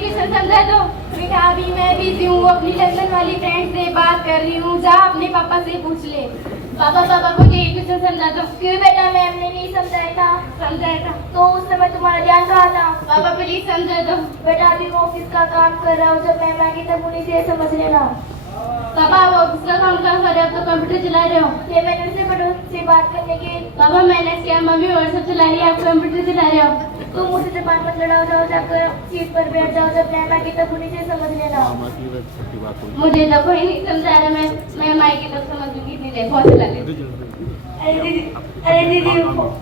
Question समझा दो। बेटा अभी मैं बिजी हूँ, अपनी लंदन वाली फ्रेंड से बात कर रही हूँ, जा अपने पापा से पूछ ले। पापा पापा मुझे ये क्वेश्चन समझा दो। क्यों बेटा, मैम ने नहीं समझाया था? समझाया था तो उस समय तुम्हारा ध्यान कहाँ था? पापा प्लीज समझा दो। बेटा अभी वो ऑफिस का काम कर रहा हूँ, जब मैम आएगी तब उन्हीं से समझ लेना। पापा वो ऑफिस का काम कर रहे हो, अब तो कंप्यूटर चला रहे हो। ये मैंने से बात करने के। पापा मैंने किया, मम्मी व्हाट्सएप चला रही है, आप कंप्यूटर चला रहे हो। तुम मुझसे जबान मत लड़ाओ, जाओ जाकर सीट पर बैठ जाओ, जब मैम आएगी तब उन्हीं से समझ लेना। मुझे तो कोई नहीं समझा रहा, मैं आएगी तब समझ लूंगी। दीदी बहुत चला रही। अरे दीदी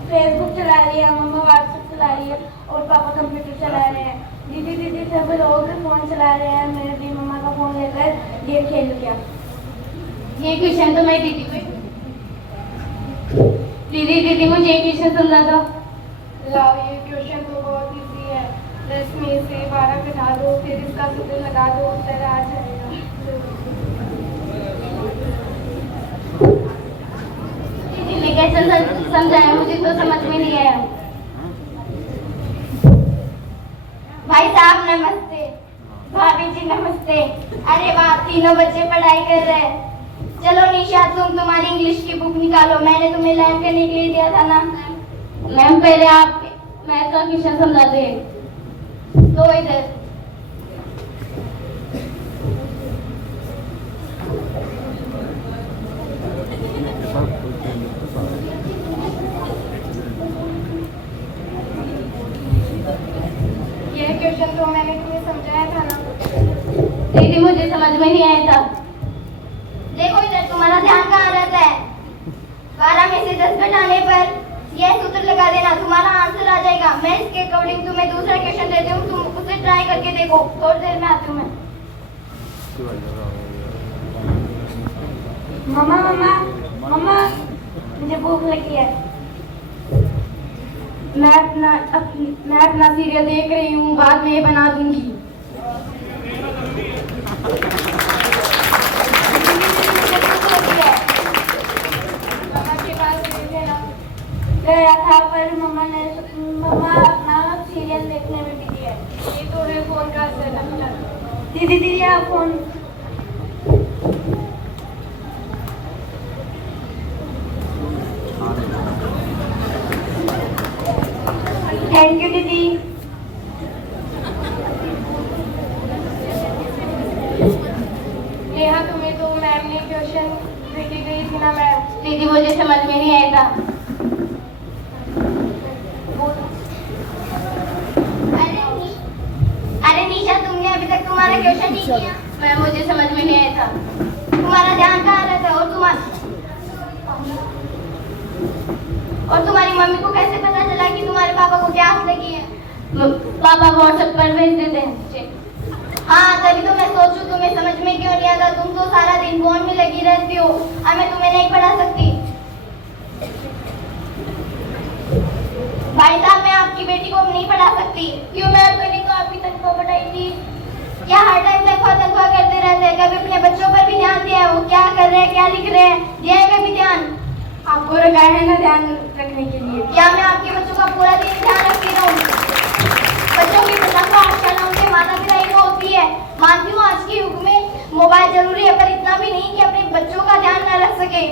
फेसबुक चला रही है, मम्मा व्हाट्सएप चला रही है और पापा कंप्यूटर चला रहे हैं। दीदी सब लोग फोन चला रहे हैं, मैं भी मम्मा का फोन लेकर गेम खेल गया। ये क्वेश्चन तो मैं दीदी को दीदी मुझे एक क्वेश्चन समझा दो। लाओ, ये क्वेश्चन तो बहुत इजी है। 10 में से 12 घटा दो, फिर इसका सूत्र लगा दो, उत्तर आ जाएगा। दीदी ने कैसे समझाया, मुझे तो समझ में नहीं आया। भाई साहब नमस्ते। भाभी जी नमस्ते। अरे वाह, तीनों बच्चे पढ़ाई कर रहे हैं। चलो निशा, तुम तुम्हारी इंग्लिश की बुक निकालो, मैंने तुम्हें लर्न करने के लिए दिया था ना। मैम पहले आप मैथ का क्वेश्चन समझा दे। तो इधर ये क्वेश्चन तो मैंने तुम्हें समझाया था ना। दीदी मुझे समझ में नहीं आया था। देखो इधर, तुम्हारा ध्यान कहाँ रहता है? 12 में से 10 घटाने पर यह सूत्र लगा देना, तुम्हारा आंसर आ जाएगा। मैं इसके अकॉर्डिंग तुम्हें दूसरा क्वेश्चन देती हूँ, तुम उसे ट्राई करके देखो। थोड़ी देर में आती हूँ मैं। मम्मा मुझे भूख लगी है। मैं अपना सीरियल देख रही हूँ, बाद में बना दूंगी। गया था पर मम्मा अपना सीरियल देखने में बिजी है। ये तो है फोन का असर। दीदी आप फोन। थैंक यू दीदी। नेहा तुम्हें तो मैम ने क्वेश्चन देके गई थी ना मैम। दीदी मुझे समझ में नहीं आया था। अरे निशा, तुमने अभी तक तुम्हारा क्वेश्चन नहीं किया। मैम मुझे समझ में नहीं आया था। तुम्हारा ध्यान कहाँ रहता है? और तुम्हारी मम्मी को कैसे पता चला कि तुम्हारे पापा को प्यास लगी है? पापा व्हाट्सएप पर भेज देते हैं। हाँ, तभी तो मैं सोचूं तुम्हें समझ में क्यों नहीं आता। तुम तो सारा दिन फोन में लगी रहती हो, अब मैं तुम्हें नहीं पढ़ा सकती। भाई साहब, मैं आपकी बेटी को नहीं पढ़ा सकती। क्यों मैम? मैंने तो आपकी तनख्वाह बढ़ाई थी। क्या हर टाइम तनख्वाह करते रहते हैं? कभी अपने बच्चों पर भी ध्यान दिया है? वो क्या कर रहे हैं, क्या लिख रहे हैं, दिया है कभी ध्यान? आपको रखा है ना ध्यान रखने के लिए। क्या मैं आपके बच्चों का पूरा दिन ध्यान रखती रहूं? बच्चों की तनख्वाह आजकल उनके माता पिता ही को होती है। मानती हूँ आज के युग में मोबाइल जरूरी है, पर इतना भी नहीं कि अपने बच्चों का ध्यान न रख सके।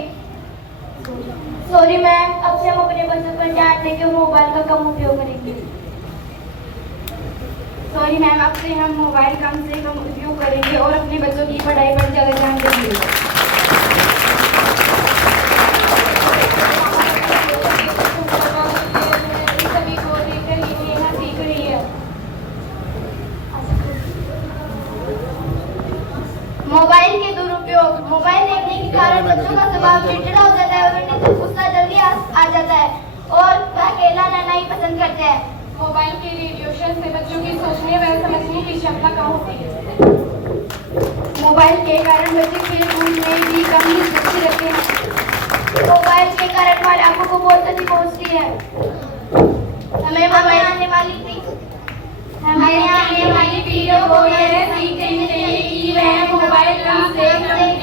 सॉरी मैम, अब से हम अपने बच्चों पर ध्यान देंगे, मोबाइल का कम उपयोग करेंगे। सॉरी मैम, अब से हम मोबाइल कम से कम उपयोग करेंगे और अपने बच्चों की पढ़ाई पर ज़्यादा ध्यान देंगे। सभी को देखकर ये नेहा सीख रही है। मोबाइल के दुरुपयोग। मोबाइल देखने के कारण बच्चों का स्वभाव चिड़चिड़ा हो जाता है और उन्हें तो गुस्सा जल्दी आ जाता है और वह अकेला रहना ही पसंद करते हैं। मोबाइल के रेडिएशन से बच्चों की सोचने व समझने की क्षमता कम होती है। मोबाइल के कारण बच्चे खेल-कूद में भी कम रुचि रखते हैं। मोबाइल के कारण हमारी आंखों को बहुत क्षति पहुंचती है। हमें आने वाली पीढ़ियों को यह सीखनी चाहिए कि वह मोबाइल कम से कम